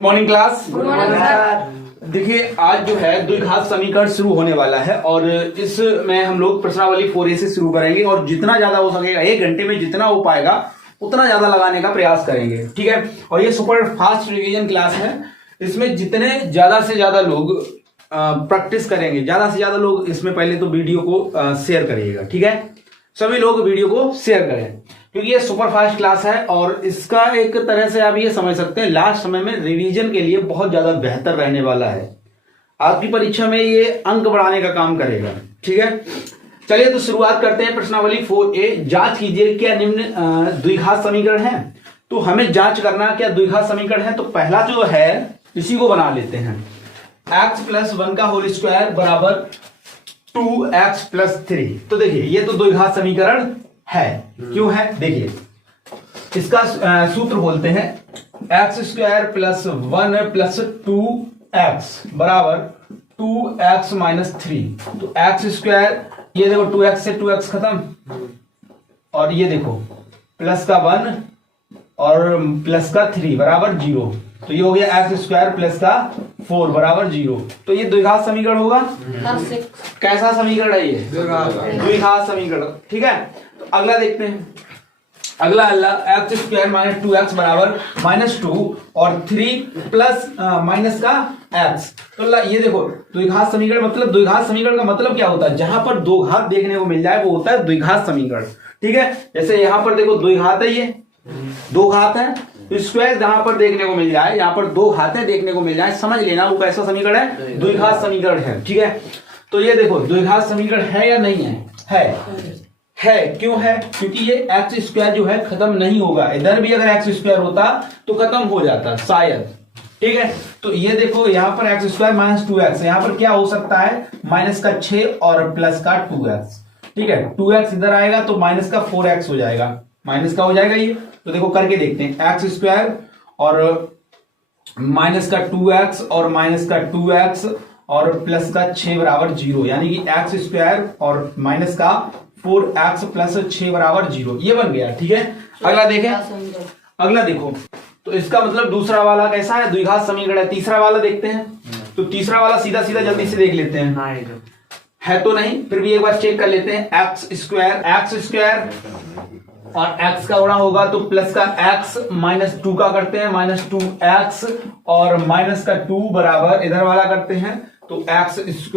Morning class. देखिए आज जो है द्विघात समीकरण शुरू होने वाला है और इसमें हम लोग प्रश्नावली 4A से शुरू करेंगे और जितना ज्यादा हो सकेगा एक घंटे में जितना हो पाएगा उतना ज्यादा लगाने का प्रयास करेंगे, ठीक है। और ये सुपर फास्ट रिवीजन क्लास है, इसमें जितने ज्यादा से ज्यादा लोग प्रैक्टिस करेंगे, ज्यादा से ज्यादा लोग इसमें पहले तो वीडियो को शेयर करिएगा, ठीक है। सभी लोग वीडियो को शेयर करें क्योंकि ये सुपर फास्ट क्लास है और इसका एक तरह से आप ये समझ सकते हैं लास्ट समय में रिवीजन के लिए बहुत ज्यादा बेहतर रहने वाला है। आपकी परीक्षा में ये अंक बढ़ाने का काम करेगा, ठीक है। चलिए तो शुरुआत करते हैं प्रश्नावली 4A। जांच कीजिए क्या निम्न द्विघात समीकरण है। तो हमें जांच करना क्या द्विघात समीकरण है। तो पहला जो है इसी को बना लेते हैं, x+1 का होल स्क्वायर बराबर 2x+3। तो देखिए ये तो द्विघात समीकरण है। क्यों है देखिए, इसका सूत्र बोलते हैं x² + 1 + 2x बराबर 2x-3। तो x², ये देखो 2x से 2x खत्म और ये देखो प्लस का 1 और प्लस का 3 बराबर 0। तो ये हो गया x² + का 4 बराबर 0। तो ये द्विघात समीकरण होगा। कैसा समीकरण है ये? द्विघात समीकरण, ठीक है। तो अगला देखते हैं, अगला x² - 2x बराबर -2 और 3 प्लस माइनस का x। तो ये देखो द्विघात समीकरण, मतलब द्विघात समीकरण का मतलब क्या होता है, जहां पर दो घात देखने को मिल जाए वो होता है द्विघात समीकरण, ठीक है। जैसे यहां पर देखो द्विघात है, ये दो घात है, स्क्वायर जहां पर देखने को मिल जाए, यहां पर दो घातें देखने को मिल जाए, समझ लेना वो कैसा समीकरण है, द्विघात समीकरण है, ठीक है। तो ये देखो द्विघात समीकरण है या नहीं है? है। क्यों है? क्योंकि ये x² जो है खत्म नहीं होगा, इधर भी अगर x² होता तो खत्म हो जाता शायद, ठीक है। तो ये देखो यहाँ पर x² - 2x, यहाँ पर क्या हो सकता है -6 और प्लस का 2x, ठीक है। 2x इधर आएगा तो माइनस का 4x हो जाएगा, माइनस का हो जाएगा ये। तो देखो करके देखते हैं, x² और -2x और -2x और प्लस का 6 बराबर 0, यानी कि x² और -4x + 6 बराबर 0, ये बन गया, ठीक है। अगला देखें, अगला देखो, तो इसका मतलब दूसरा वाला कैसा है, द्विघात समीकरण है। तीसरा वाला देखते हैं, तो तीसरा वाला सीधा सीधा जल्दी से देख लेते हैं, है तो नहीं, फिर भी एक बार चेक कर लेते हैं। x² और x का गुणा होगा तो प्लस का x -2 का करते हैं -2x और माइनस का 2 बराबर इधर वाला करते हैं तो x²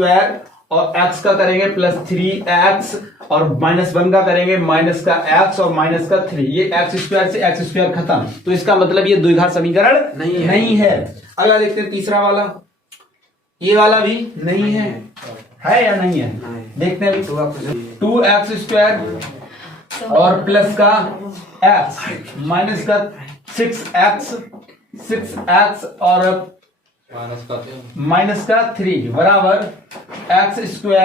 और x का करेंगे +3x और -1 का करेंगे माइनस का x और माइनस का 3। ये x² से x² खत्म, तो इसका मतलब ये द्विघात समीकरण नहीं है। अगला देखते हैं तीसरा वाला, ये वाला भी नहीं है या नहीं है, देखते हैं अभी। 2x² और प्लस का x माइनस का 6x और माइनस का 3 बराबर x²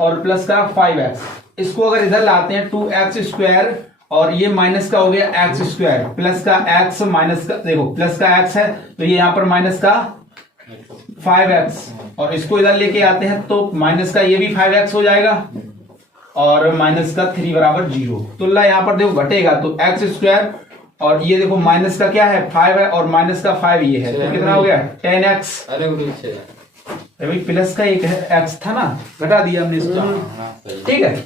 और प्लस का 5x। इसको अगर इधर लाते हैं 2x² और ये माइनस का हो गया x² प्लस का x माइनस का, देखो प्लस का x है तो ये यहाँ पर माइनस का 5x और इसको इधर लेके आते हैं तो माइनस का ये भी 5x हो जाएगा और माइनस का 3 बराबर 0। तो ला यहाँ पर देखो घटेगा तो x² और ये देखो माइनस का क्या है 5 है और माइनस का 5 ये है, तो कितना हो गया 10x। अरे प्लस का एक है x था ना, घटा दिया हमने इसका, ठीक है।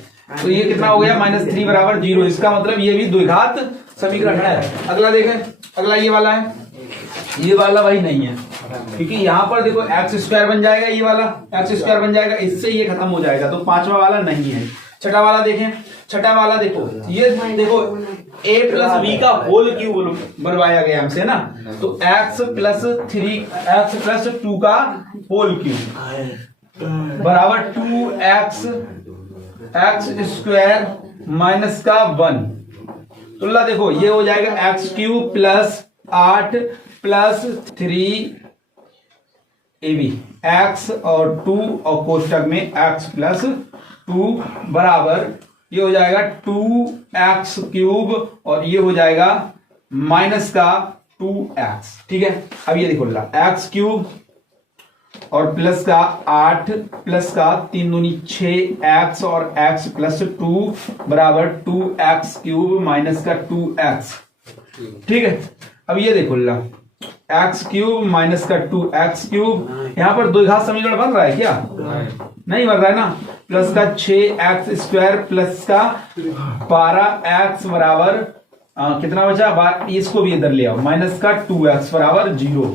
तो ये कितना हो गया -3 बराबर 0। इसका मतलब ये भी द्विघात समीकरण है। अगला देखें, अगला ये वाला है, ये वाला भाई नहीं है क्योंकि यहाँ पर देखो x² बन जाएगा, ये वाला x² बन जाएगा, इससे ये खत्म हो जाएगा, तो पांचवा वाला नहीं है। छठा वाला देखें, छठा वाला देखो, ये देखो a + b का होल क्यूब बनवाया गया हमसे ना, तो x + 2 का होल क्यूब बराबर 2x x² - 1। तो ला देखो ये हो जाएगा x³ + 8 + 3 ab x और 2 और कोष्टक में x + 2 बराबर ये हो जाएगा 2x³ और ये हो जाएगा माइनस का 2x, ठीक है। अब ये देखो x³ और प्लस का 8 प्लस का 3 दूनी 6x और x + 2 बराबर 2x³ - का 2x, ठीक है। अब ये देखो एक्स क्यूब माइनस का 2x3। यहाँ पर द्विघात समीकरण बन रहा है क्या? नहीं बन रहा है ना। प्लस का 6x² प्लस का 12x बराबर कितना बचा? इसको भी इधर ले आओ, माइनस का 2x बराबर 0।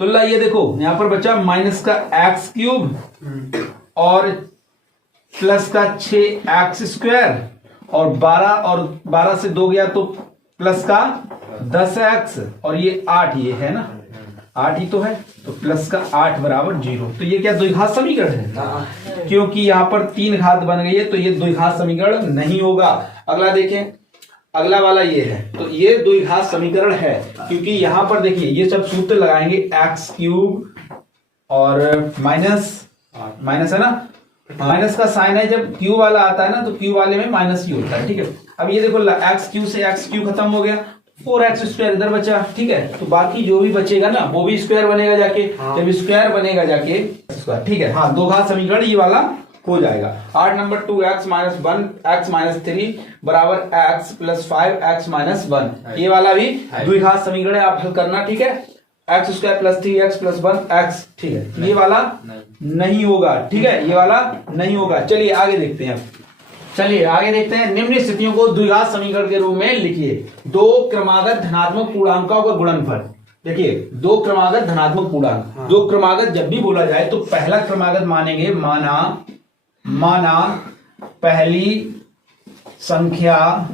तो ला ये देखो यहां पर बचा माइनस का x³ और प्लस का 6x² और 12 से 2 गया तो प्लस का 10x और ये 8, ये है ना 8 ही तो है, तो प्लस का 8 बराबर 0। तो ये क्या द्विघात समीकरण है? क्योंकि यहां पर 3 घात बन गई है तो ये द्विघात समीकरण नहीं होगा। अगला देखें, अगला वाला ये है, तो ये द्विघात समीकरण है क्योंकि यहां पर देखिए ये सब सूत्र लगाएंगे, x³ और माइनस है ना, माइनस का साइन है जब क्यू वाला आता है ना तो क्यू वाले में माइनस ही होता है। ठीक है, अब ये देखो x³ से x³ खत्म हो गया, 4x² इधर बचा। ठीक है, तो बाकी जो भी बचेगा ना वो भी स्क्वायर बनेगा जाके, जब स्क्वायर बनेगा जाके स्क्वायर। ठीक है, हाँ द्विघात समीकरण ये वाला हो जाएगा। 8 number 2x minus 1x minus 3 बराबर x प्लस 5x माइनस 1, ये वाला भी द्विघात समीकरण आप हल करना। ठीक है, x² plus 3x plus 1x। ठीक है, ये वाला नहीं होगा। ठीक है, ये वाला नहीं होगा। चलिए आगे देखते हैं। चलिए आगे देखते हैं, निम्न स्थितियों को द्विघात समीकरण के रूप में लिखिए। दो क्रमागत धनात्मक पूर्णांकों का गुणनफल। देखिए दो क्रमागत धनात्मक पूर्णांक, दो क्रमागत जब भी बोला जाए तो पहला क्रमागत मानेंगे, माना पहली संख्या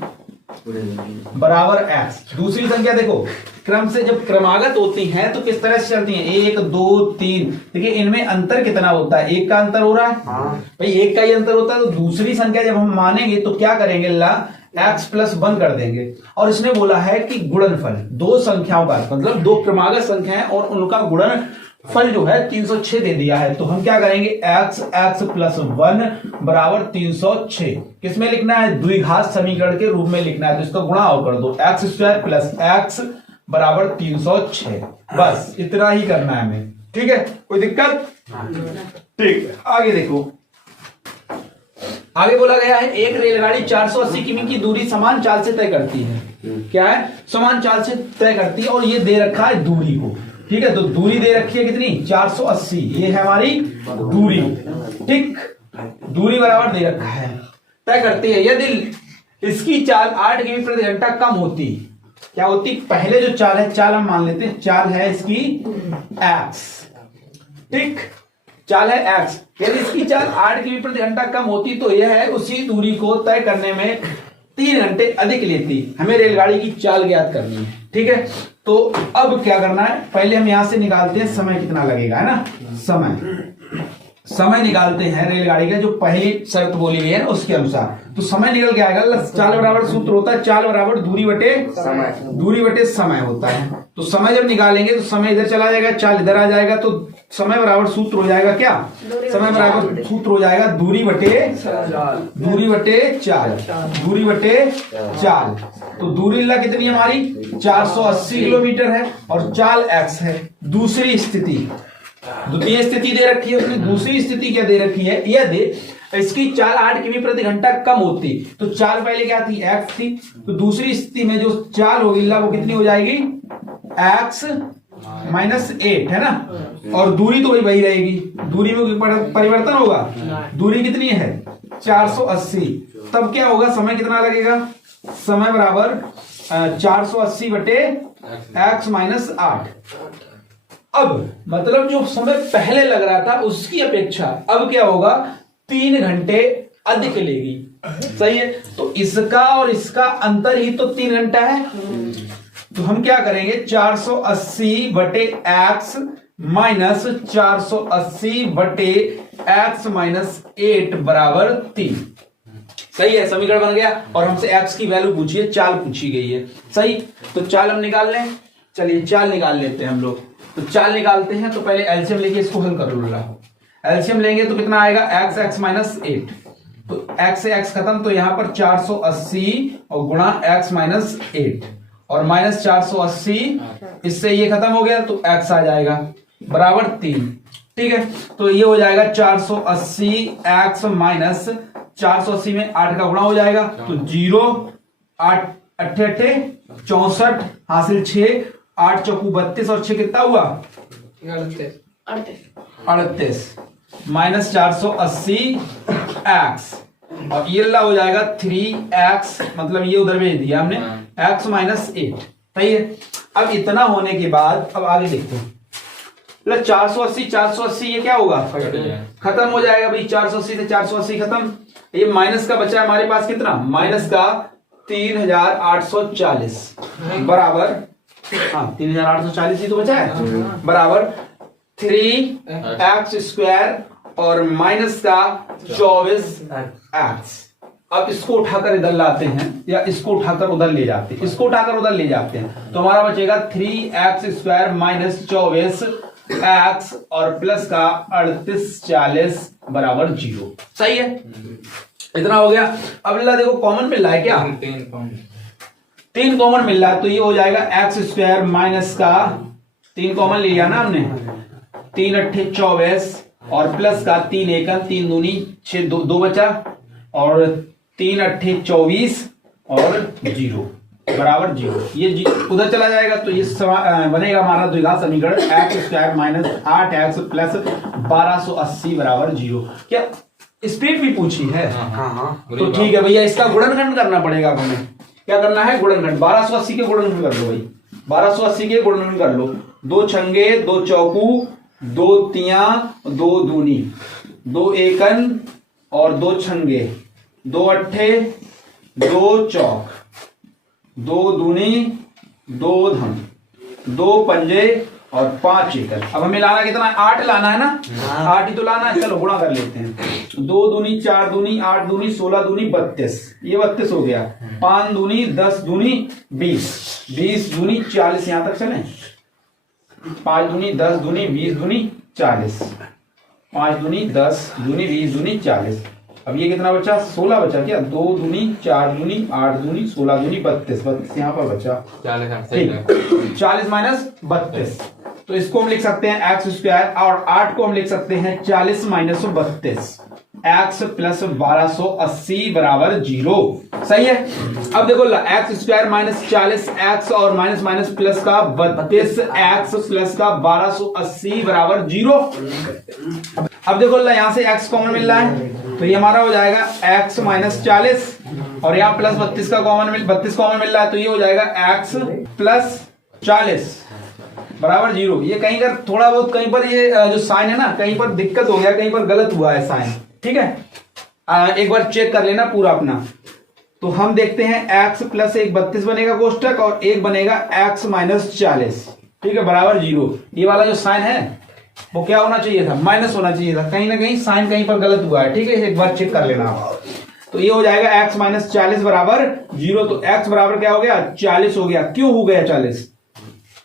बराबर x। दूसरी संख्या देखो क्रम से जब क्रमागत होती हैं तो किस तरह से चलती हैं, 1 2 3। देखिए इनमें अंतर कितना होता है, 1 का अंतर हो रहा है। भाई 1 का ही अंतर होता है, तो दूसरी संख्या जब हम मानेंगे तो क्या करेंगे, x प्लस 1 कर देंगे। और इसने बोला है कि गुणनफल दो संख्याओं का, मतलब दो क्रमागत संख्याएं और उनका गुणनफल जो है 306 दे दिया है। तो हम क्या करेंगे, x प्लस 1 बराबर 306 किसमें लिखना है, द्विघात समीकरण के रूप में लिखना है। तो इसका गुणा और कर दो, x² प्लस x बराबर 306। बस इतना ही करना है हमें। ठीक है, कोई दिक्कत? ठीक है, आगे देखो। आगे बोला गया है एक रेलगाड़ी 480 किमी की दूरी समान चाल से तय करती है। क्या है, समान चाल से तय करती है और ये दे रखा है दूरी को। ठीक है, तो दूरी दे रखी है कितनी, 480, ये है हमारी दूरी। ठीक, दूरी बराबर दे रखा है, तय करती है। यदि इसकी चाल 8 किमी प्रति घंटा कम होती, क्या होती, पहले जो चाल है, चाल हम मान लेते हैं, चाल है इसकी x। ठीक, चाल है x। यदि इसकी चाल 8 किमी प्रति घंटा कम होती तो यह है उसी दूरी को तय करने में 3 घंटे अधिक लेती। हमें रेलगाड़ी की चाल ज्ञात करनी है। ठीक है, तो अब क्या करना है, पहले हम यहां से निकालते हैं समय कितना लगेगा, है ना, समय निकालते हैं रेलगाड़ी का, जो पहली शर्त बोली गई है उसके अनुसार। तो समय निकल के आएगा, चाल बराबर सूत्र होता है, चाल बराबर दूरी बटे समय होता है। तो समय जब निकालेंगे तो समय इधर चला जाएगा, चाल इधर आ जाएगा, तो समय बराबर सूत्र हो जाएगा क्या, समय बराबर सूत्र हो जाएगा दूरी बटे चाल। तो दूरी ला कितनी है हमारी, 480 किलोमीटर है और चाल x है। दूसरी स्थिति, द्वितीय स्थिति दे रखी है उसने, दूसरी स्थिति क्या दे रखी है, यदि इसकी चाल 8 किमी प्रति घंटा कम होती, तो चाल पहले क्या थी, x थी, तो दूसरी स्थिति में जो चाल होगी वो कितनी हो जाएगी, x माइनस 8, है ना, और दूरी तो वही रहेगी, दूरी में परिवर्तन होगा। दूरी कितनी है, 480। तब क्या होगा, समय कितना लगेगा, समय बराबर 480 बटे x माइनस 8। अब मतलब जो समय पहले लग रहा था उसकी अपेक्षा अब क्या होगा, 3 घंटे अधिक लेगी। सही है, तो इसका और इसका अंतर ही तो 3 घंटा है। तो हम क्या करेंगे, 480 बटे x माइनस 480 बटे x माइनस 8 बराबर 3। सही है, समीकरण बन गया। और हमसे x की वैल्यू पूछी है, चाल पूछी गई है। सही, तो चाल हम निकाल लें। चलिए चाल निकाल लेते हैं हम लोग। तो चाल निकालते हैं, तो पहले एलसीएम लेके इसको हल कर लो। एलसीएम लेंगे तो कितना आएगा, x माइनस 8। तो x से x खत्म, तो यहां पर 480 और गुणा x माइनस 8 और माइनस 480, इससे ये खत्म हो गया तो x आ जाएगा बराबर 3। ठीक है, तो ये हो जाएगा 480 x माइनस 480 में 8 का गुणा हो जाएगा, तो 0 8 8 64 हासिल 6 8 चौकू 32 और 6 कितना हुआ 38 माइनस 480 एक्स और ये ला हो जाएगा 3x, मतलब ये उधर भेज दिया हमने, x माइनस 8। सही है। अब इतना होने के बाद अब आगे देखते हैं। 480 ये क्या होगा खत्म हो जाएगा भाई, 480 से 480 खत्म। ये माइनस का बचा है हमारे पास कितना, माइनस का 3840 बराबर, हाँ 3840 ही तो बचा है, बराबर 3x स्क्वायर और माइनस का 24x। अब इसको उठाकर इधर लाते हैं या इसको उठाकर उधर ले जाते हैं, इसको उठाकर उधर ले जाते हैं तो हमारा बचेगा 3x स्क्वायर माइनस 24x और प्लस का 3840 बराबर 0। सही है, इतना हो गया। अब अल्लाह देखो कॉमन मिल रहा है क्या, 3 कॉमन मिल रहा है तो ये हो जाएगा x स्क्वायर माइनस का 3 कॉमन लिया ना हमने, 3 अट्ठे 24 और प्लस का 3 एकम 3 दूनी 6 2 बचा और 3 अट्ठे 24 और 0 बराबर 0। ये उधर चला जाएगा तो ये बनेगा हमारा द्विघात समीकरण x square minus 8x plus 1280 बराबर 0। क्या स्पीड भी पूछी है? तो ठीक है भैया, इसका गुणनखंड करना पड़ेगा हमें। क्या करना है, गुणनखंड। 1280 के गुणनखंड कर लो भाई, 1280 के गुणनखंड कर लो। 2 छंगे 2 चौकू 2 तिया 2 दूनी 2 एकन और 2 छंगे 2 अट्ठे 2 चौक 2 दूनी 2 धम 2 पंजे और 5 एकन। अब हमें लाना कितना है, 8 लाना है ना, 8 ही तो लाना है। चलो गुणा कर लेते हैं। 2 दूनी 4 दूनी 8 दूनी 16 दूनी 32, ये 32 हो गया। 5 दूनी 10 दूनी 20, 20 दूनी 40, यहां तक चले। 5 दूनी 10 दूनी 20 दूनी 40, 5 दूनी 10 दूनी 20 दूनी 40। अब ये कितना बचा, 16 बचा क्या, 2 दूनी 4 दूनी 8 दूनी 16 दूनी 32, 32 यहाँ पर बचा 40 माइनस 32। तो इसको हम लिख सकते हैं एक्स स्क्वायर और 8 को हम लिख सकते हैं 40 माइनस 32 एक्स प्लस 1280 बराबर 0। सही है। अब देखो एक्स स्क्वायर माइनस 40 एक्स और माइनस माइनस प्लस का 32 एक्स प्लस का 1280 बराबर 0। अब देखो यहां से x कॉमन मिल रहा है तो ये हमारा हो जाएगा x माइनस 40 और यहाँ प्लस 32 का कॉमन कॉमन मिल रहा है तो ये हो जाएगा x प्लस 40 बराबर 0। ये कहीं पर थोड़ा बहुत, कहीं पर ये जो साइन है ना, कहीं पर दिक्कत हो गया, कहीं पर गलत हुआ है साइन। ठीक है, एक बार चेक कर लेना पूरा अपना। तो हम देखते हैं x प्लस 1 32 बनेगा कोष्टक और 1 बनेगा x माइनस 40। ठीक है, बराबर 0। ये वाला जो साइन है वो क्या होना चाहिए था, माइनस होना चाहिए था। कहीं ना कहीं साइन कहीं पर गलत हुआ है। ठीक है, एक बार चेक कर लेना आप। तो ये हो जाएगा x माइनस 40 बराबर 0। तो x बराबर क्या हो गया, 40 हो गया। क्यों हो गया 40?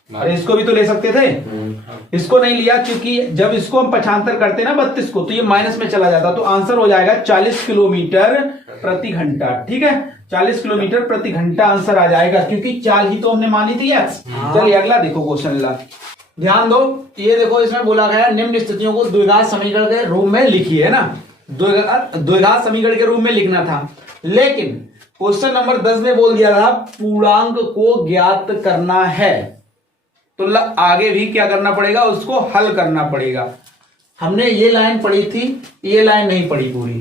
अरे इसको भी तो ले सकते थे, इसको नहीं लिया क्योंकि जब इसको हम पक्षांतर करते ना 32 को तो ये माइनस में चला जाता। तो आंसर हो जाएगा 40 किलोमीटर प्रति घंटा। ठीक है, 40 किलोमीटर प्रति घंटा आंसर आ जाएगा क्योंकि चाल ही तो हमने मानी थी x। चलिए अगला देखो क्वेश्चन ला, ध्यान दो। ये देखो इसमें बोला गया निम्न स्थितियों को द्विघात समीकरण के रूप में लिखिए, है ना। द्विघात समीकरण के रूप में लिखना था, लेकिन क्वेश्चन नंबर 10 में बोल दिया था पूर्णांक को ज्ञात करना है। तो आगे भी क्या करना पड़ेगा, उसको हल करना पड़ेगा। हमने ये लाइन पढ़ी थी, ये लाइन नहीं पढ़ी पूरी।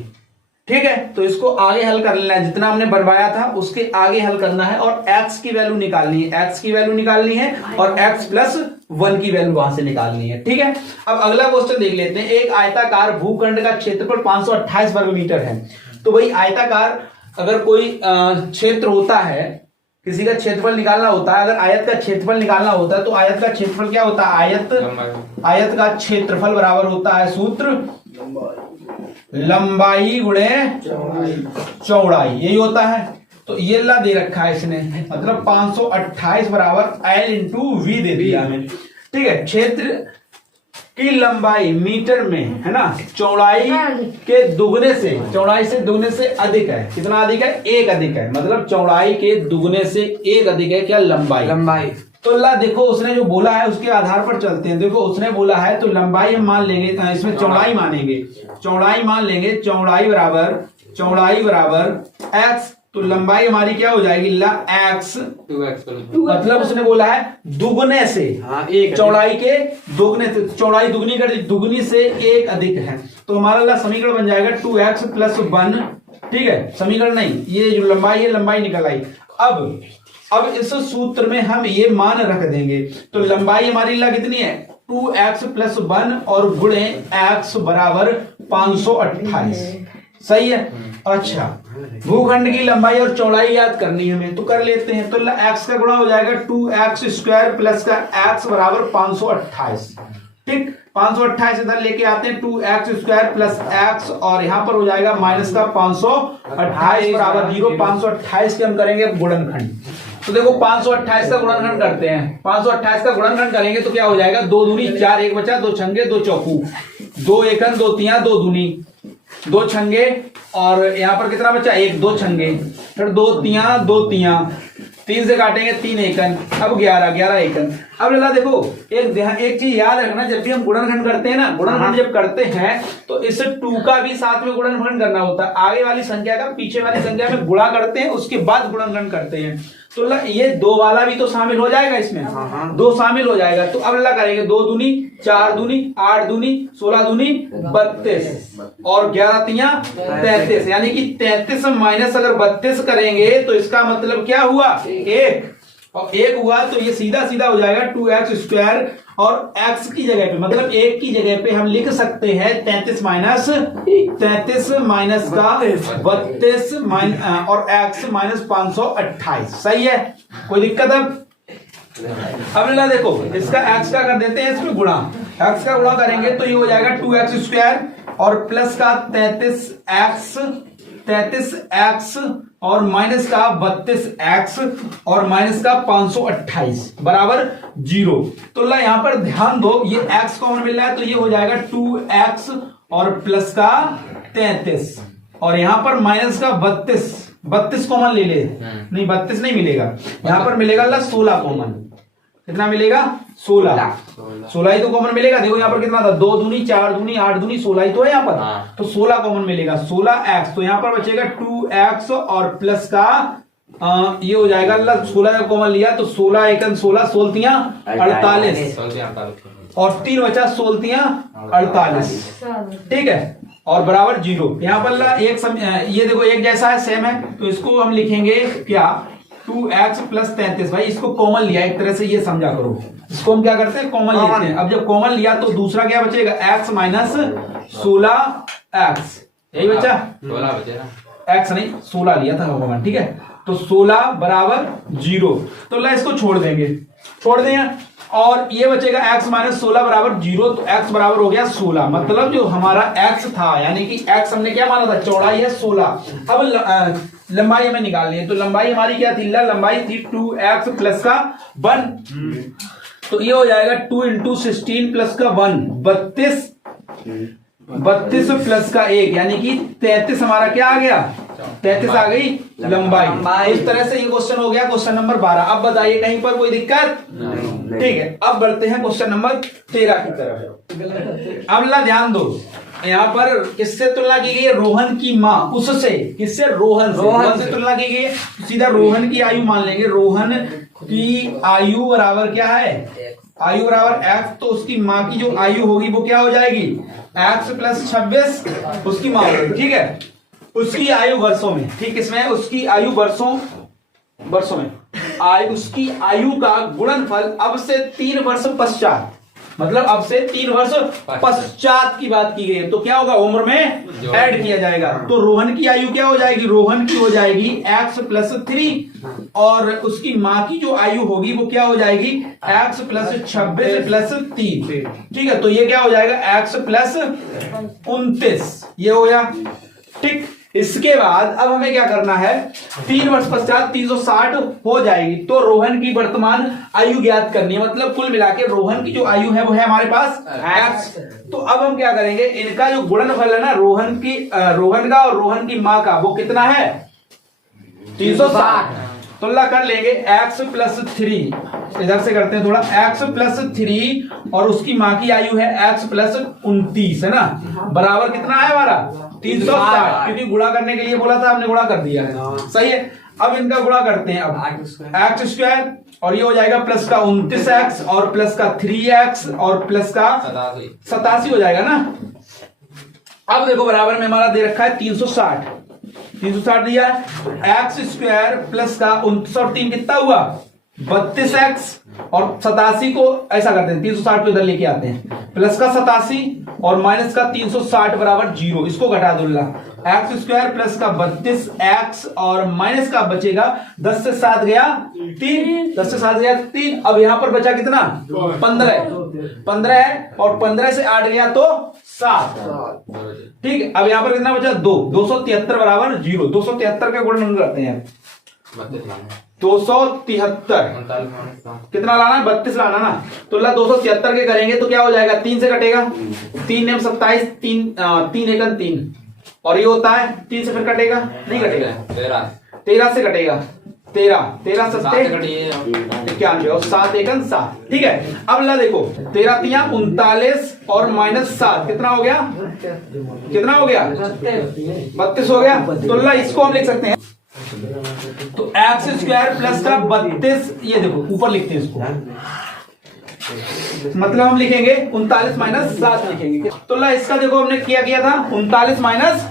ठीक है, तो इसको आगे हल कर लेना है, जितना हमने बनवाया था उसके आगे हल करना है और x की वैल्यू निकालनी है, x की वैल्यू निकालनी है और x प्लस 1 की वैल्यू वहां से निकालनी है। ठीक है, अब अगला क्वेश्चन देख लेते हैं। एक आयताकार भूखंड का क्षेत्रफल 528 वर्ग मीटर है। तो भाई आयताकार अगर कोई क्षेत्र होता है, किसी का क्षेत्रफल निकालना होता है, अगर आयत का क्षेत्रफल निकालना होता है तो आयत का क्षेत्रफल क्या होता है, आयत का क्षेत्रफल बराबर होता है सूत्र लंबाई गुणे चौड़ाई, यही होता है। तो ये ला दे रखा है इसने, मतलब 528 बराबर L इंटू वी दे दिया हमें। ठीक है, क्षेत्र की लंबाई मीटर में, है ना, चौड़ाई के दुगने से, चौड़ाई से दुगने से अधिक है। कितना अधिक है, 1 अधिक है। मतलब चौड़ाई के दुगने से 1 अधिक है क्या, लंबाई। तो अल्लाह देखो उसने जो बोला है उसके आधार पर चलते हैं। देखो उसने बोला है तो लंबाई हम मान लेंगे, इसमें चौड़ाई मानेंगे, चौड़ाई मान लेंगे। चौड़ाई बराबर x। तो लंबाई हमारी क्या हो जाएगी x, 2x मतलब उसने बोला है दुगने से, एक चौड़ाई के दुगने से, चौड़ाई दुगनी कर दी, दुगनी से एक अधिक है, तो हमारा समीकरण बन जाएगा 2x + 1। ठीक है, समीकरण नहीं, ये जो लंबाई है लंबाई निकल आई। अब इस सूत्र में हम ये मान रख देंगे, तो लंबाई हमारी कितनी है 2x + 1 और गुणे x बराबर 528। सही है। अच्छा, भूखंड की लंबाई और चौड़ाई याद करनी है हमें, तो कर लेते हैं। तो x का गुणा हो जाएगा 2x² प्लस का x बराबर 528। ठीक, 528 इधर लेके आते हैं, 2x² प्लस x और यहां पर हो जाएगा माइनस का 528 बराबर 0। 528 के हम करेंगे गुणनखंड। तो देखो 528 का गुणनखंड करते हैं। 528 का गुणनखंड करेंगे तो क्या हो जाएगा, 2 दूनी 4, 1 बचा, 2 छंगे 2 चौकू, 2 एकन 2 तिया 2 दूनी, 2 छंगे और यहां पर कितना बचा 1, 2 छंगे, फिर 2 तिया 2 तिया, 3 से काटेंगे 3 एकन, अब 11 एकन। अब लगा देखो एक चीज याद रखना, जब भी हम गुणनखंड करते हैं ना, गुणनखंड जब करते हैं तो इस 2 का भी साथ में गुणनखंड करना होता है। आगे वाली संख्या का पीछे वाली संख्या में गुणा करते हैं, उसके बाद गुणनखंड करते हैं। तो ये 2 वाला भी तो शामिल हो जाएगा इसमें, 2 शामिल हो जाएगा। तो अब करेंगे 2 दूनी 4 दूनी 8 दूनी 16 दूनी 32 और 11 तिया 33, यानी कि 33 माइनस अगर 32 करेंगे तो इसका मतलब क्या हुआ 1, और 1 हुआ तो ये सीधा सीधा हो जाएगा 2x² और x की जगह पे, मतलब 1 की जगह पे हम लिख सकते हैं 33 माइनस का 32 और x माइनस 528। सही है, कोई दिक्कत? अब देखो इसका x का कर देते हैं इसमें गुणा, x का गुणा करेंगे तो ये हो जाएगा 2x² और प्लस का 33x और माइनस का 32x और माइनस का 528 बराबर 0। तो यहां पर ध्यान दो, ये x कॉमन मिल रहा है तो ये हो जाएगा 2x और प्लस का 33 और यहां पर माइनस का 32 कॉमन ले ले, नहीं 32 नहीं मिलेगा, यहां पर मिलेगा 16 कॉमन। कितना मिलेगा 16 ही तो कॉमन मिलेगा। देखो यहाँ पर कितना था, 2 दूनी 4 दूनी 8 दूनी 16 ही तो है यहाँ पर, तो 16 कॉमन मिलेगा, 16x। तो यहाँ पर बचेगा 2x और प्लस का ये हो जाएगा 16 कॉमन लिया तो 16 एकन 16 16 48 और 3 बचा 16 48। ठीक है, और बराबर 0। यहाँ पर ये देखो एक जैसा है, सेम है, तो इसको हम लिखेंगे क्या 2x + 33। भाई इसको कॉमन लिया, एक तरह से ये समझा करो, इसको हम क्या करते हैं कॉमन लेते हैं। अब जब कॉमन लिया तो दूसरा क्या बचेगा x माइनस 16x, यही बचा 16 बचेगा, x नहीं 16 लिया था कॉमन। ठीक है, तो 16 बराबर 0। तो इसको छोड़ देंगे और ये बचेगा x माइनस 16 बराबर 0। तो x बराबर हो गया 16, मतलब जो हमारा x था, यानी कि x हमने क्या माना था, चौड़ाई है 16। अब लंबाई हमें निकालनी है, तो लंबाई हमारी क्या थी, लंबाई थी 2x प्लस का 1, तो ये हो जाएगा 2 × 16 प्लस का 1 32 प्लस का 1, यानी कि 33 हमारा क्या आ गया, 33 आ गई लंबाई। इस तरह से ये क्वेश्चन हो गया क्वेश्चन नंबर 12। अब बताइए कहीं पर कोई दिक्कत? ठीक है, अब बढ़ते हैं क्वेश्चन नंबर 13 की तरफ। अब ध्यान दो, यहाँ पर किससे तुलना की गई है, रोहन की माँ उससे, किससे, रोहन से तुलना की गई है। सीधा रोहन की आयु मान लेंगे, रोहन की आयु बराबर क्या है, आयु बराबर x, तो उसकी माँ की जो आयु होगी वो क्या हो जाएगी x + 26 उसकी माँ होगी। ठीक है, उसकी आयु वर्षों में, ठीक इसमें उसकी आयु वर्षों में उसकी आयु का गुणनफल अब से 3 वर्ष पश्चात, मतलब अब से 3 वर्ष पश्चात की बात की गई है, तो क्या होगा उम्र में ऐड किया जाएगा। तो रोहन की आयु क्या हो जाएगी, रोहन की हो जाएगी x + 3 और उसकी माँ की जो आयु होगी वो क्या हो जाएगी x + 26 + 3। ठीक है, तो ये क्या हो जाएगा x + 29, ये हो गया। ठीक, इसके बाद अब हमें क्या करना है, 3 वर्ष पश्चात 360 हो जाएगी, तो रोहन की वर्तमान आयु ज्ञात करनी है, मतलब कुल मिला के रोहन की जो आयु है वो है हमारे पास x। तो अब हम क्या करेंगे, इनका जो गुणनफल है ना, रोहन का और रोहन की माँ का, वो कितना है 360। तुलना कर लेंगे x + 3, इधर से करते हैं थोड़ा, x + 3 और उसकी माँ की आयु है x + 29 है ना, बराबर कितना है हमारा 360, क्योंकि गुणा करने के लिए बोला था, हमने गुणा कर दिया है। सही है। अब इनका गुणा करते हैं। अब एक्स स्क्वायर और ये हो जाएगा प्लस का 29x और प्लस का 3x और प्लस का 87 हो जाएगा ना। अब देखो बराबर में हमारा दे रखा है 360 दिया है। एक्स स्क्वायर प्लस का 29 और 3 कितना हुआ 32x और 87 को ऐसा करते हैं 360 को इधर लेके आते हैं, प्लस का 87 और माइनस का 360 बराबर 0। इसको घटा दो, एक्स स्क्वायर प्लस का 32x और माइनस का बचेगा 10 से 7 गया 3, 10 से 7 गया 3। अब यहां पर बचा कितना 15 है और 15 से 8 गया तो 7। ठीक, अब यहां पर कितना बचा 273 बराबर 0। 273 का गुणन करते हैं 273 कितना लाना है 32 लाना ना, तो 273 के करेंगे तो क्या हो जाएगा 3 से कटेगा 3 एम 27 3 एकन 3 और ये होता है 3 से फिर कटेगा नहीं कटेगा 13 से कटेगा 13 सत्ते 91 और 7 एकन 7। ठीक है। अब ला देखो 13 तिया 39 और माइनस 7 कितना हो गया 32 हो गया। तो ला इसको हम लिख सकते हैं तो एक्स स्क्वायर प्लस का 32, ये देखो ऊपर लिखते हैं इसको, मतलब हम लिखेंगे 39 माइनस 7 लिखेंगे। तो ला इसका देखो हमने किया था 39 माइनस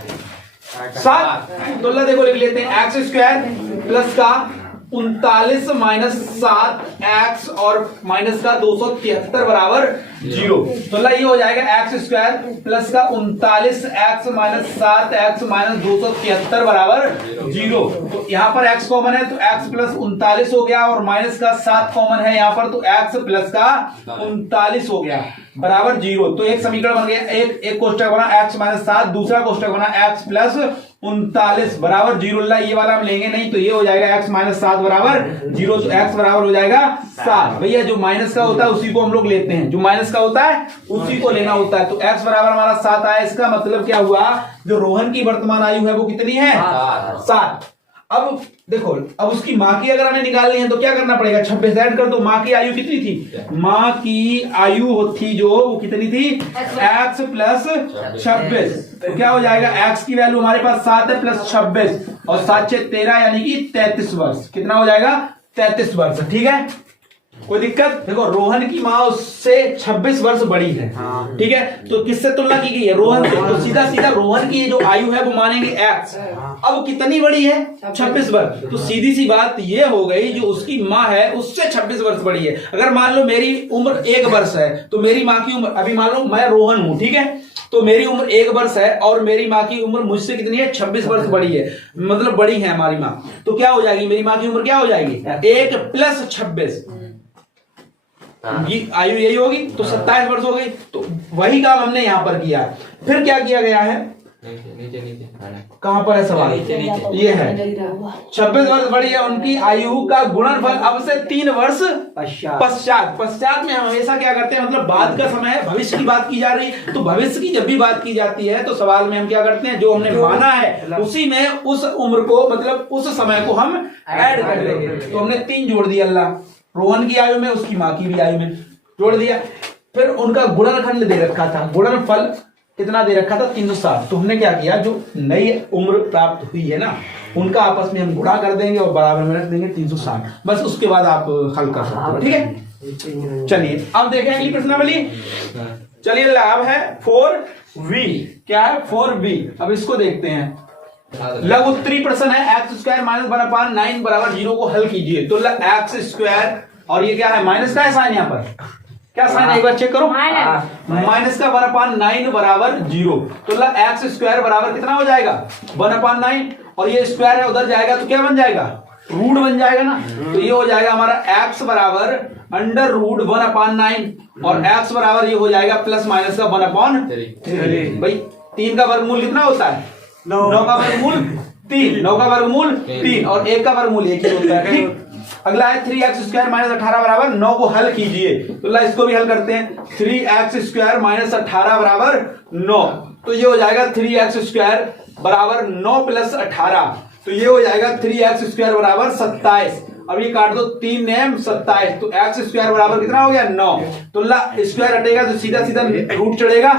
7, तो ला देखो लिख लेते हैं एक्स स्क्वायर प्लस का 39 माइनस 7 एक्स और माइनस का 273 बराबर 0। तो ला ये हो जाएगा एक्स स्क्वायर प्लस का 39 एक्स माइनस 7 एक्स माइनस 273 बराबर 0। तो यहाँ पर एक्स कॉमन है तो एक्स प्लस 39 हो गया और माइनस का 7 कॉमन है यहाँ पर, तो एक्स प्लस का 39 हो गया बराबर 0। तो एक समीकरण बन गया, एक कोष्टक बना एक्स माइनस 7, दूसरा कोष्टक बना एक्स प्लस 39 बराबर 0। ये वाला हम लेंगे नहीं तो ये हो जाएगा एक्स माइनस 7 बराबर 0, तो एक्स बराबर हो जाएगा 7। भैया जो माइनस का होता है उसी को हम लोग लेते हैं, जो माइनस का होता है उसी को लेना होता है। तो एक्स बराबर हमारा 7 आया। इसका मतलब क्या हुआ, जो रोहन की वर्तमान आयु है वो कितनी है 7। अब देखो, अब उसकी माँ की अगर हमें निकालनी है तो क्या करना पड़ेगा 26 ऐड कर दो। माँ की आयु कितनी थी, माँ की आयु थी जो वो कितनी थी x प्लस 26, तो क्या हो जाएगा x की वैल्यू हमारे पास 7 है प्लस 26 और 7 से 13 यानी कि 33 वर्ष। कितना हो जाएगा 33 वर्ष। ठीक है, कोई दिक्कत। देखो रोहन की माँ उससे 26 वर्ष बड़ी है। ठीक है, तो किससे तुलना की गई है रोहन से, तो सीधा सीधा रोहन की जो आयु है वो मानेंगे x। अब कितनी बड़ी है 26 वर्ष, तो सीधी सी बात ये हो गई जो उसकी माँ है उससे 26 वर्ष बड़ी है। अगर मान लो मेरी उम्र 1 वर्ष है तो मेरी माँ की उम्र, अभी मान लो मैं रोहन हूं, ठीक है, तो मेरी उम्र 1 वर्ष है और मेरी माँ की उम्र मुझसे कितनी है 26 वर्ष बड़ी है, मतलब बड़ी है हमारी माँ। तो क्या हो जाएगी मेरी माँ की उम्र क्या हो जाएगी 1 प्लस 26, ये आयु यही होगी तो 27 वर्ष हो गई। तो वही काम हमने यहां पर किया। फिर क्या किया गया है, नीचे कहां पर है सवाल, ये है 26 वर्ष बड़ी है उनकी आयु का गुणनफल अब से 3 वर्ष पश्चात में हम हमेशा क्या करते हैं, मतलब बाद का समय है, भविष्य की बात की जा रही है, तो भविष्य की जब भी बात की जाती है तो सवाल में हम क्या करते हैं, जो हमने माना है उसी में उस उम्र को, मतलब उस समय को हम ऐड कर लेंगे। तो हमने 3 जोड़ दिया, अल्लाह रोहन की आयु में उसकी माँ की भी आयु में जोड़ दिया। फिर उनका गुणनखंड दे रखा था, गुणनफल कितना दे रखा था 360। तो हमने क्या किया, जो नई उम्र प्राप्त हुई है ना उनका आपस में हम गुणा कर देंगे और बराबर में रख देंगे 360, बस उसके बाद आप हल कर सकते हो। ठीक है, चलिए अब देखें अगली प्रश्नावली। चलिए लाभ है 4b, क्या है 4b। अब इसको देखते हैं, लघु उत्तरी प्रश्न है एक्स स्क्वायर माइनस 1/9 बराबर 0 को हल कीजिए। तो एक्स स्क्वायर और ये क्या है माइनस का है साइन, यहाँ पर क्या साइन है एक बार चेक करो, माइनस का 1/9 बराबर 0। तो एक्स स्क्वायर बराबर कितना हो जाएगा 1/9 और ये स्क्वायर है उधर जाएगा तो क्या बन जाएगा रूट बन जाएगा ना। तो ये हो जाएगा हमारा x बराबर अंडर रूट 1/9 और x बराबर ये हो जाएगा प्लस माइनस का 1/3। भाई 3 का वर्गमूल कितना होता है 9 का वर्गमूल 3, 9 का वर्गमूल 3 और 1 का वर्गमूल 1 ही होता है। ठीक, अगला है 3x स्क्वायर माइनस 18 बराबर 9 को हल कीजिए। तो इसको भी हल करते हैं, 3x स्क्वायर माइनस 18 बराबर 9। तो ये हो जाएगा 3x स्क्वायर बराबर 9 प्लस 18, तो ये हो जाएगा 3x स्क्वायर बराबर 27। अब ये काट दो 3 नेम 27, तो एक्स स्क्वायर बराबर कितना हो गया 9। तो स्क्वायर हटेगा तो सीधा सीधा रूट चढ़ेगा,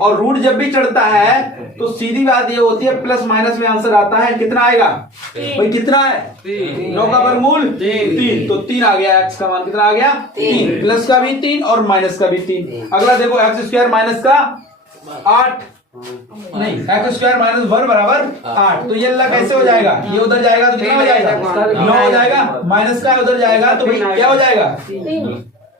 और रूट जब भी चढ़ता है तो सीधी बात ये होती है प्लस माइनस में आंसर आता है, कितना आएगा भाई, कितना है 9 का वर्गमूल 3, तो 3 आ गया, एक्स का मान कितना आ गया 3, प्लस का भी 3 और माइनस का भी 3। अगला देखो एक्स स्क्वायर माइनस का 8, नहीं एक्स स्क्वायर माइनस 1 बराबर 8, तो ये अल्लाह कैसे हो जाएगा, ये उधर जाएगा तो कितना हो जाएगा 9 हो जाएगा, माइनस का उधर जाएगा तो भाई क्या हो जाएगा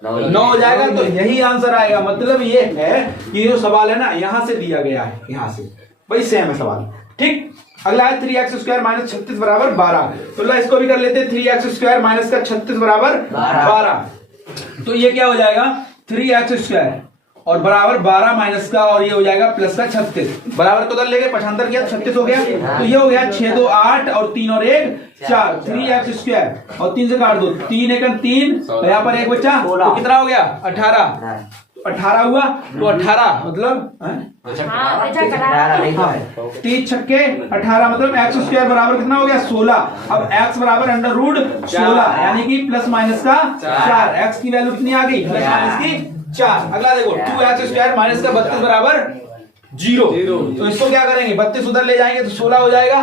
9 हो जाएगा, तो यही आंसर आएगा। मतलब ये है कि जो सवाल है ना यहाँ से दिया गया है, यहाँ से भाई सेम है सवाल, ठीक। अगला है 3x स्क्वायर माइनस 36 बराबर 12, तो ला इसको भी कर लेते हैं 3x स्क्वायर माइनस का 36 बराबर 12, तो ये क्या हो जाएगा 3x स्क्वायर और बराबर 12 माइनस का, और ये हो जाएगा प्लस का 36, बराबर तो कर लेंगे 85 किया 36 हो गया, तो ये हो गया 6 2 8 और 3 और 1 4, 3x स्क्वायर और 3 से काट दो 3 1 3, तो यहाँ पर एक बच्चा तो कितना हो गया 18 हुआ, तो 18 मतलब 3 छक्के 18, मतलब एक्स स्क्वायर बराबर कितना हो गया 16। अब एक्स बराबर अंडर रूट 16 यानी कि प्लस माइनस का 4, एक्स की वैल्यू कितनी आ गई प्लस माइनस की 4। अगला देखो 2x स्क्वायर माइनस का 32 बराबर 0, तो इसको क्या करेंगे 32 उधर ले जाएंगे तो 16 हो जाएगा,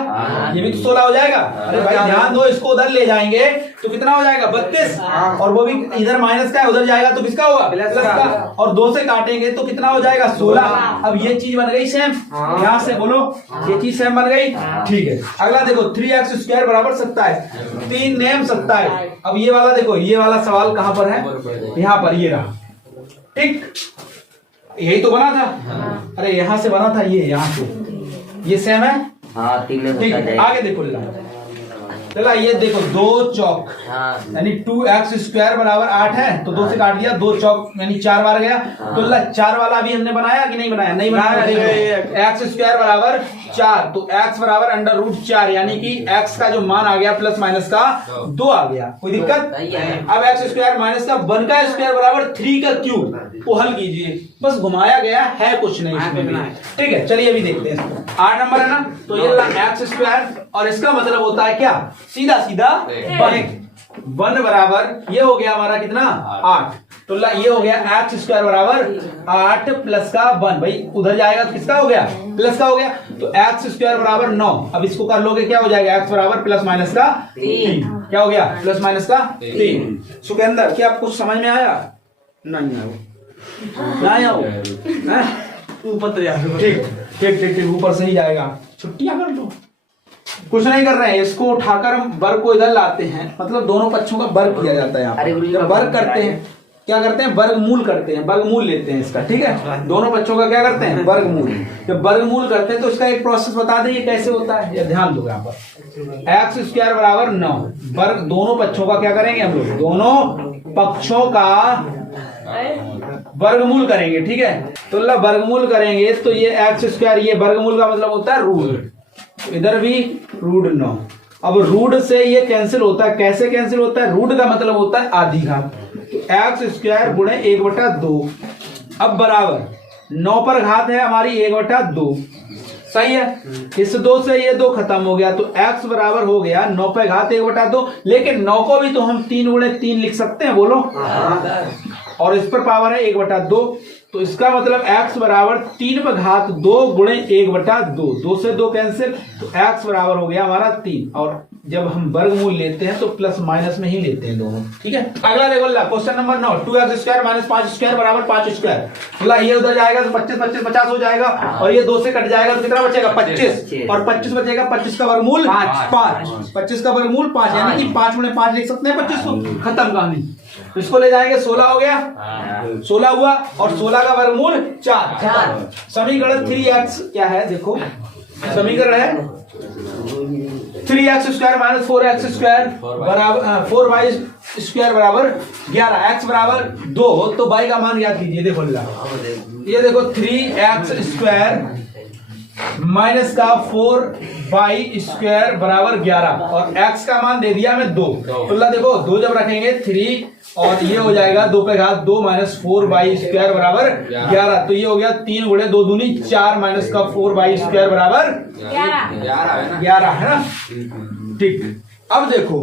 ये भी तो 16 हो जाएगा। अरे भाई ध्यान दो, इसको उधर ले जाएंगे तो कितना हो जाएगा 32, और वो भी इधर माइनस का है, उधर जाएगा तो किसका होगा प्लस का, और 2 से काटेंगे तो कितना हो जाएगा 16। अब ये चीज बन गई सेम, यहाँ से बोलो ये चीज सेम बन गई, ठीक है। अगला देखो 3x स्क्वायर बराबर 27, 3 नेम 27। अब ये वाला देखो, ये वाला सवाल कहाँ पर है, यहाँ पर ये रहा, ठीक, यही तो बना था, अरे यहाँ से बना था, ये यहाँ से, ये सेम है, ठीक है। आगे देखो चला, ये देखो 2 चौक यानी 2x स्क्वायर बराबर 8 है, तो 2 से काट दिया, 2 चौक यानी 4 बार गया, तो 4 वाला भी हमने बनाया कि नहीं बनाया, नहीं बनाया। एक्स स्क्वायर बराबर 4, तो x बराबर अंडर रूट 4 यानी कि x का जो मान आ गया प्लस माइनस का 2 आ गया, कोई दिक्कत। अब एक्स स्क्वायर माइनस का 1 का स्क्वायर बराबर 3 का क्यूब, वो हल कीजिए, बस घुमाया गया है, कुछ नहीं इसमें, ठीक है। चलिए अभी देखते हैं, 8 नंबर है ना, तो ये एक्स स्क्वायर, और इसका मतलब होता है क्या, सीधा सीधा 1 बराबर ये हो गया हमारा कितना 8, तो ये हो गया एक्स स्क्वायर बराबर 8 प्लस का 1, भाई उधर जाएगा तो किसका हो गया प्लस का हो गया, तो एक्स स्क्वायर बराबर 9। अब इसको कर लोगे क्या हो जाएगा, एक्स बराबर प्लस माइनस का 3, क्या हो गया प्लस माइनस का 3। सुखेंद्र क्या आपको समझ में आया, नहीं आया ऊपर तो जाएगा, ठीक ठीक ठीक ठीक, ऊपर से ही जाएगा, छुट्टियां कर दो, कुछ नहीं कर रहे हैं, इसको उठाकर हम वर्ग को इधर लाते हैं, मतलब दोनों पक्षों का वर्ग किया जाता है यहाँ पर। जब वर्ग करते हैं क्या करते हैं, वर्गमूल करते हैं, वर्गमूल लेते हैं इसका, ठीक है, दोनों पक्षों का क्या करते हैं वर्गमूल। जब वर्गमूल करते हैं तो इसका एक प्रोसेस बता दें कैसे होता है, ये ध्यान दो यहाँ पर, एक्स स्क्वायर बराबर 9, वर्ग दोनों पक्षों का क्या करेंगे हम लोग, दोनों पक्षों का वर्गमूल करेंगे, ठीक है। तो वर्गमूल करेंगे तो ये एक्स स्क्वायर, ये वर्गमूल का मतलब होता है रूट, इधर भी रूट 9। अब रूट से ये कैंसिल होता है, कैसे कैंसिल होता है, रूट का मतलब होता है आधी घात, तो एक्स स्क्वायर गुणे 1/2, अब बराबर 9 पर घात है हमारी 1/2, सही है। इस 2 से ये 2 खत्म हो गया, तो x बराबर हो गया 9 पे घात 1/2, लेकिन 9 को भी तो हम 3 गुणे 3 लिख सकते हैं, बोलो, और इस पर पावर है 1/2, तो इसका मतलब x बराबर 3 पे घात 2 गुणे 1/2, 2 से 2 कैंसिल, तो x बराबर हो गया हमारा 3, और जब हम वर्गमूल लेते हैं तो प्लस माइनस में ही लेते हैं दोनों, ठीक है। अगला देखो question number 9, 2x square minus 5 square बराबर 5 स्क्वायर, ये उधर जाएगा तो 25 25 50 हो जाएगा, और ये 2 से कट जाएगा तो कितना बचेगा 25, और 25 बचेगा, 25 का वर्गमूल 5, 25 का वर्गमूल 5 यानी कि 5 गुणे 5 लिख सकते हैं 25 को, खत्म कहानी। इसको ले जाएंगे 16 हो गया, 16 हुआ, और 16 का वर्गमूल 4। समीकरण 3x क्या है, देखो समीकरण है 3x square minus 4x square बराबर 4y स्क्वायर बराबर 11, x बराबर 2, तो y का मान याद कीजिए, देखो ये देखो 3x स्क्वायर माइनस का 4y स्क्वायर बराबर 11, और x का मान दे दिया हमें 2, तो देखो 2 जब रखेंगे 3, और ये हो जाएगा 2 पे घात 2 माइनस 4y स्क्वायर बराबर 11, तो ये हो गया 3 गुणे 2 दूनी 4 माइनस का 4y स्क्वायर बराबर 11 है ना, ठीक। अब देखो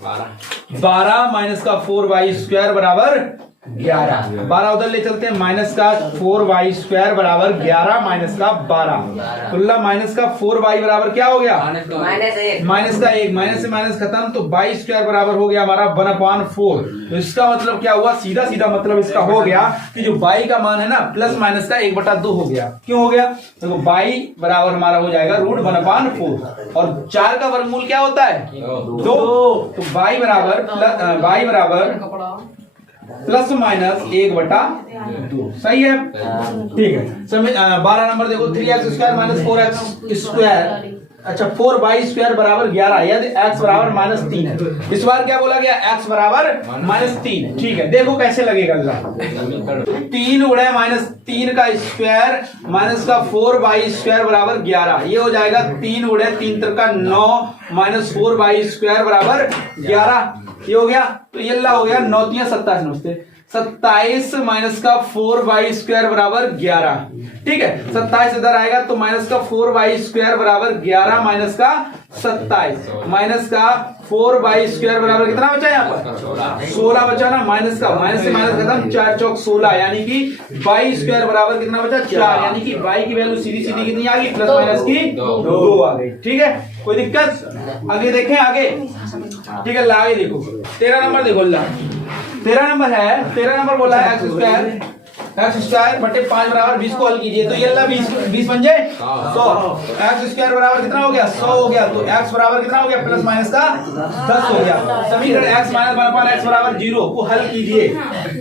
12 माइनस का 4y² बराबर 11। 12 उधर ले चलते हैं, माइनस का 4y² बराबर 11 माइनस का 12। खुल्ला माइनस का 4y बराबर क्या हो गया? माइनस का 1, माइनस से माइनस खत्म, तो y² बराबर हो गया हमारा 1/4। तो इसका मतलब क्या हुआ? सीधा सीधा मतलब इसका हो गया कि जो y का मान है ना प्लस माइनस का 1/2 हो गया। क्यों हो गया? देखो y बराबर हमारा हो जाएगा √1/4 और 4 का वर्गमूल क्या होता है? 2। तो y बराबर प्लस माइनस 1/2। सही है, ठीक है। समय 12 नंबर देखो, 3x² माइनस 4x², अच्छा 4y² बराबर 11, यदि x बराबर -3 है। इस बार क्या बोला गया? x बराबर -3। ठीक है, देखो कैसे लगेगा। 3 गुणे -3 का स्क्वायर माइनस का 4y² बराबर 11, ये हो जाएगा 3 गुणे 3 का 9 माइनस 4y² बराबर 11। ये हो गया, तो ये हो गया 9 3 27 नमस्ते 27 माइनस का 4y² बराबर 11। ठीक है, 27 इधर आएगा तो माइनस का 4y² बराबर 11 माइनस का 27 माइनस का 4y² बराबर कितना बचा यहाँ पर? 16 बचा ना। माइनस का माइनस से माइनस खत्म, 4 चौक 16, यानी कि y² बराबर कितना बचा? 4, यानी कि y की वैल्यू सीधी सीधी कितनी आ गई? प्लस माइनस की 2 आ गई। ठीक है, कोई दिक्कत? आगे देखें आगे। ठीक है, आगे देखो 13 नंबर देखो। 13 नंबर है, 13 नंबर बोला है x² बटे 5 बराबर 20 को हल कीजिए। तो ये 20 बन जाए 100। x² बराबर कितना हो गया? 100 हो गया। तो x बराबर कितना हो गया? प्लस माइनस का 10 हो गया। समीकरण x माइनस 1/x बराबर 0 को हल कीजिए।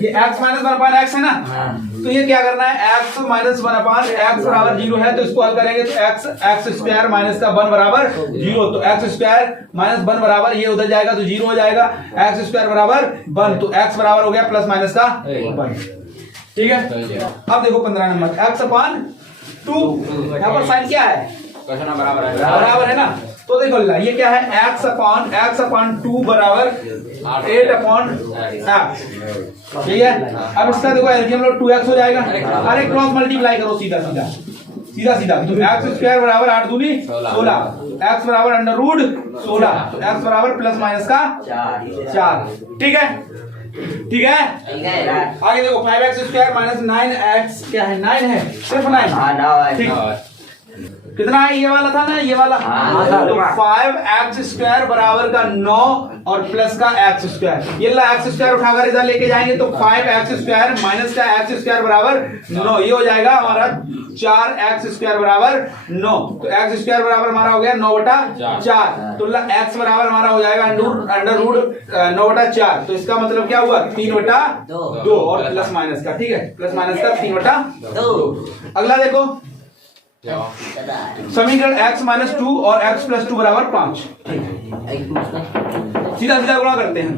ये x माइनस 1/x है ना, तो ये क्या करना है? x माइनस 1/x बराबर 0 है, तो इसको हल करेंगे तो x² माइनस का 1 बराबर 0। तो x² माइनस 1 बराबर, ये उधर जाएगा तो 0 हो जाएगा। x² बराबर 1, तो x बराबर हो गया प्लस माइनस का 1। ठीक है, अब देखो 15 नंबर x/2। यहाँ पर साइन क्या है? बराबर है ना। तो देखो ये क्या है? x/2 बराबर 8/x। ठीक है, अब इसका देखो एलसीएम लो 2x हो जाएगा। अरे क्रॉस मल्टीप्लाई करो सीधा सीधा। तो x² बराबर 8 दूनी 16, x बराबर √16, तो x बराबर प्लस माइनस का 4। ठीक है, आगे देखो 5x² माइनस 9x, क्या है? 9 है, सिर्फ 9। ठीक, कितना है? ये वाला था ना, ये वाला। तो 5x² बराबर का 9 और प्लस का x²। ये x² उठाकर इधर लेके जाएंगे तो 5x² माइनस का x² बराबर 9, ये हो जाएगा हमारा 4x² बराबर 9। तो x² बराबर हमारा हो गया 9/4। तो x बराबर हमारा हो जाएगा √9/4। तो इसका मतलब क्या हुआ? 3/2 और प्लस माइनस का। ठीक है, प्लस माइनस का 3/2। अगला देखो समीकरण x माइनस 2 और x प्लस 2 बराबर 5। सीधा सीधा गुणा करते हैं।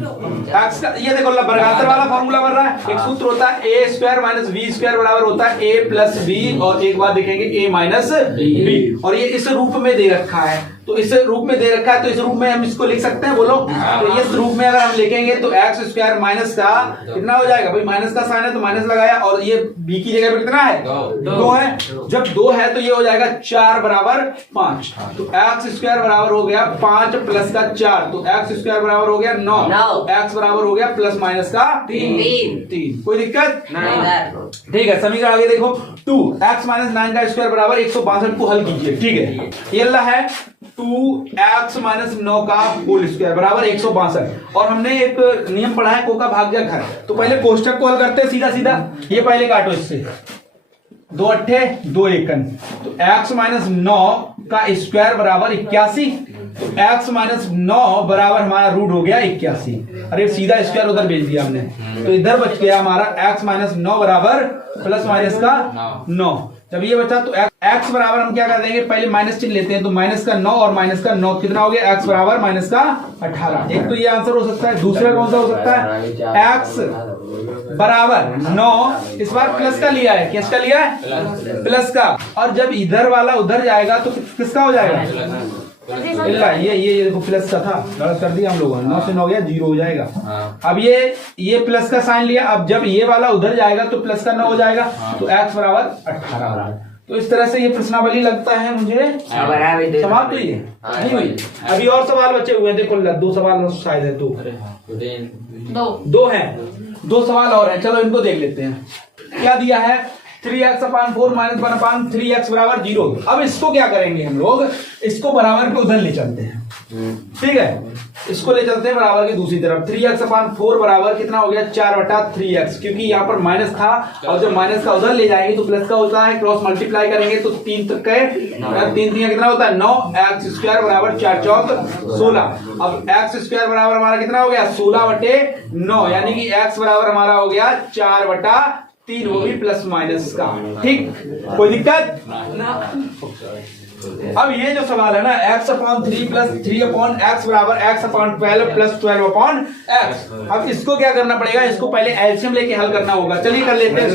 x का ये देखो वर्गाकार वाला फॉर्मूला बन रहा है। एक सूत्र होता है a² माइनस b² बराबर होता है a प्लस b, और एक बार देखेंगे a माइनस b, और ये इस रूप में दे रखा है। तो इस रूप में दे रखा है, तो इस रूप में हम इसको लिख सकते हैं, बोलो। तो इस रूप में अगर हम लिखेंगे तो x² माइनस का कितना हो जाएगा? भाई माइनस का साइन है तो माइनस लगाया, और ये b की जगह पे कितना है? 2 है। जब 2 है तो ये हो जाएगा 4 बराबर 5। तो x² बराबर हो गया 5 प्लस का 4, तो x² बराबर हो गया 9, x बराबर हो गया प्लस माइनस का 3। कोई दिक्कत नहीं? ठीक है, समीकरण आगे देखो 2x माइनस 9 का स्क्वायर बराबर 162 को हल कीजिए। ठीक है, ये है 2x माइनस 9 का होल स्क्वायर बराबर 162। और हमने एक नियम पढ़ा है, को का भाग्य घर। तो पहले कोष्टक को हल करते हैं सीधा सीधा। ये पहले काटो इससे, 2 अट्ठे 2 एकन। तो x माइनस 9 का स्क्वायर बराबर 81। तो x माइनस 9 बराबर हमारा रूट हो गया 81। अरे सीधा स्क्वायर उधर भेज दिया हमने, तो इधर बच गया हमारा x माइनस 9 बराबर प्लस माइनस का 9। जब ये बचा तो x बराबर हम क्या कर देंगे? पहले माइनस चिन्ह लेते हैं। तो माइनस का 9 और माइनस का 9 कितना हो गया? x बराबर माइनस का 18। एक तो ये आंसर हो सकता है। दूसरा कौन सा हो सकता है? x बराबर 9, इस बार प्लस का लिया है। किसका लिया है? प्लस का। और जब इधर वाला उधर जाएगा तो किसका हो जाएगा? ये देखो प्लस का था, गलत कर दिया हम लोगों ने। 9 से 9 गया 0 हो जाएगा। अब ये प्लस का साइन लिया। अब जब ये वाला उधर जाएगा तो प्लस का 9 हो जाएगा। तो x बराबर 18 हो जाएगा। तो इस तरह से ये प्रश्नावली लगता है मुझे समाप्त हुई है। नहीं हुई, अभी और सवाल बचे हुए हैं। देखो 2 सवाल शायद है, 2 हैं, 2 सवाल और हैं। चलो इनको देख लेते हैं। क्या दिया है 3x/4 - 1/3x बराबर 0। अब इसको क्या करेंगे हम लोग, इसको बराबर के उधर ले चलते हैं। ठीक है, इसको ले चलते हैं बराबर की दूसरी तरफ। 3x/4 बराबर कितना हो गया 4/3x, क्योंकि यहाँ पर माइनस था और जब माइनस का उधर ले जाएंगे तो प्लस का होता है, क्रॉस मल्टीप्लाई करेंगे तो 3 तक के 3 कितना होता है 9x² बराबर 4 चौक 16। अब x² बराबर हमारा कितना हो गया 16/9, यानी कि x बराबर हमारा हो गया 4/3, वो भी प्लस माइनस का। ठीक, कोई दिक्कत ना। अब ये जो सवाल है ना x/3 + 3/x बराबर x/12 + 12/x। अब इसको क्या करना पड़ेगा, इसको पहले एलसीएम लेके हल करना होगा। चलिए कर लेते हैं।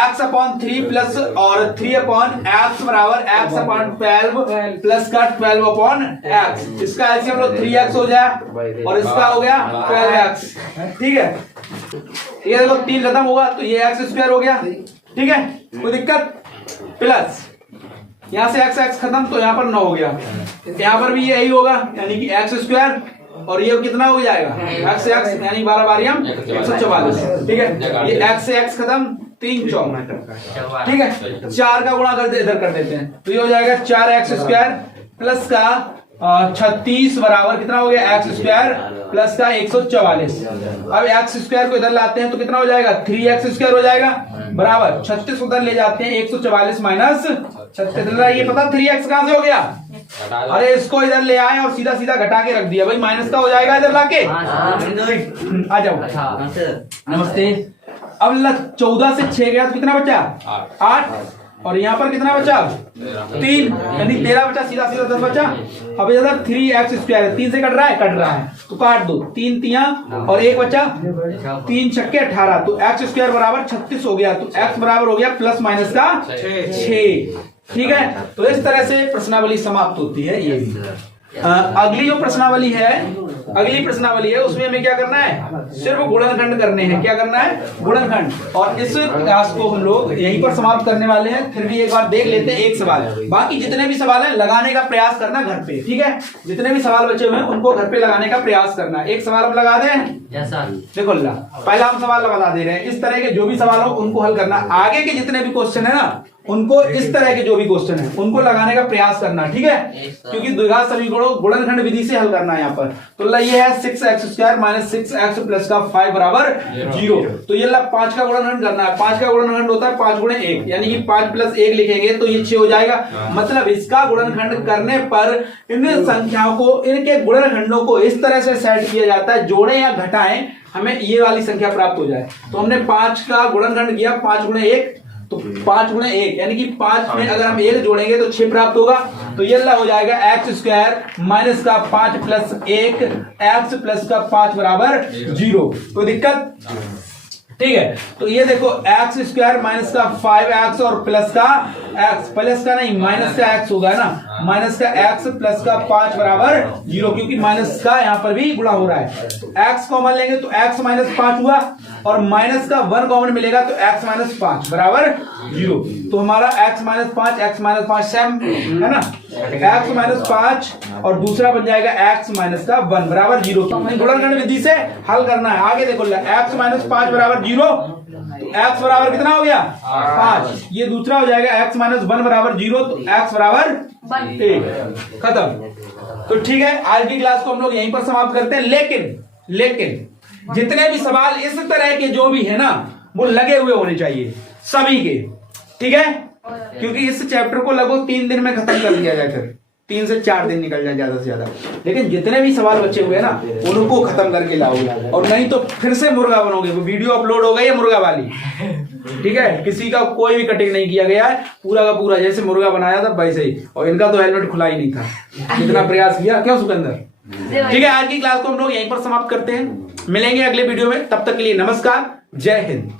x/3 प्लस और 3/x बराबर x/12 प्लस का 12/x। इसका एलसीएम लो 3x हो जाए और इसका हो गया 12x। ठीक है, ये देखो 3 खत्म होगा तो ये x² हो गया। ठीक है, कोई दिक्कत। प्लस यहां से x खत्म तो यहां पर 9 हो गया, यहां पर भी यही होगा, यानी कि x² और ये कितना हो जाएगा x यानी 12 बारियम 144। ठीक है, ये x से x खत्म 3 चौक। ठीक है, 4 का गुणा कर इधर कर देते हैं तो ये हो जाएगा 4x² प्लस का 36 बराबर कितना हो गया x² प्लस का 144। अब x² को इधर लाते हैं तो कितना हो जाएगा 3x² हो जाएगा बराबर 36 उधर ले जाते हैं 144 माइनस 36। ये पता 3x कहां से हो गया, अरे इसको इधर ले आए और सीधा सीधा घटा के रख दिया भाई, माइनस का हो जाएगा इधर लाके। आ जाओ, नमस्ते। अब 14 से 6 गया तो कितना बचा 8 और यहाँ पर कितना बचा 3, यानी 13 बचा, सीधा सीधा 10 बचा। अब इधर 3x² है, 3 से कट रहा है तो काट दो, 3 तिया और 1 बचा, 3 छक्के 18, तो x² बराबर 36 हो गया। तो x बराबर हो गया प्लस माइनस का 6। ठीक है, तो इस तरह से प्रश्नावली समाप्त होती है। ये भी अगली जो प्रश्नावली है, उसमें हमें क्या करना है, सिर्फ गुणनखंड करने हैं। क्या करना है, गुणनखंड। और इस क्लास को हम लोग यहीं पर समाप्त करने वाले हैं। फिर भी एक बार देख लेते हैं एक सवाल, बाकी जितने भी सवाल हैं लगाने का प्रयास करना घर पे। ठीक है, जितने भी सवाल बचे हुए हैं उनको घर पे लगाने का प्रयास करना। एक सवाल हम लगा दें, देखो पहला हम सवाल बता दे रहे हैं। इस तरह के जो भी सवाल हो उनको हल करना। आगे के जितने भी क्वेश्चन है ना, उनको इस तरह के जो भी क्वेश्चन है उनको लगाने का प्रयास करना। ठीक है, क्योंकि द्विघात समीकरणों गुणनखंड विधि से हल करना है यहाँ पर। तो ये है 6x² - 6x प्लस का 5 बराबर 0। तो ये 5 का गुणनखंड करना है। 5 का गुणनखंड होता है 5 × 1, यानी कि 5 + 1 लिखेंगे तो ये 6 हो जाएगा। मतलब इसका गुणनखंड करने पर इन संख्याओं को, इनके गुणनखंडों को इस तरह से सेट किया जाता है, जोड़े या घटाएं, हमें ये वाली संख्या प्राप्त हो जाए। तो हमने 5 का गुणनखंड किया 5 × 1, तो 5 × 1 यानी कि 5 में अगर हम 1 जोड़ेंगे तो 6 प्राप्त होगा। तो ये हो जाएगा x² माइनस का 5 प्लस 1 x प्लस का 5 बराबर 0। कोई दिक्कत। ठीक है, तो ये देखो x² माइनस का 5x और प्लस का x, प्लस का नहीं माइनस का x होगा ना, माइनस का x प्लस का 5 बराबर 0, क्योंकि माइनस का यहाँ पर भी गुणा हो रहा है। तो x कॉमन लेंगे तो x - 5 हुआ और माइनस का 1 कॉमन मिलेगा तो x - 5 बराबर 0। तो हमारा x - 5 सेम है ना, x - 5 और दूसरा बन जाएगा x - 1 बराबर 0। तो हमें गुणनखंड विधि से हल करना है। आगे देखो x - 5 बराबर 0, तो x बराबर कितना हो गया 5। ये दूसरा हो जाएगा x - 1 बराबर 0, तो x बराबर 1। खत्म। तो ठीक है, आज की क्लास को हम लोग यहीं पर समाप्त करते हैं। लेकिन जितने भी सवाल इस तरह के जो भी है ना, वो लगे हुए होने चाहिए सभी के। ठीक है, क्योंकि इस चैप्टर को लगभग 3 दिन में खत्म कर दिया जाए, फिर 3 से 4 दिन निकल जाए ज्यादा से ज्यादा। लेकिन जितने भी सवाल बचे हुए हैं ना, उनको खत्म करके लाओगे, और नहीं तो फिर से मुर्गा बनोगे। वीडियो अपलोड हो गई है मुर्गा वाली। ठीक है, किसी का कोई भी कटिंग नहीं किया गया है, पूरा का पूरा जैसे मुर्गा बनाया था वैसे ही। और इनका तो हेलमेट खुला ही नहीं था, जितना प्रयास किया। क्यों सुकंदर। ठीक है, आज की क्लास को हम लोग यहीं पर समाप्त करते हैं। मिलेंगे अगले वीडियो में, तब तक के लिए नमस्कार, जय हिंद।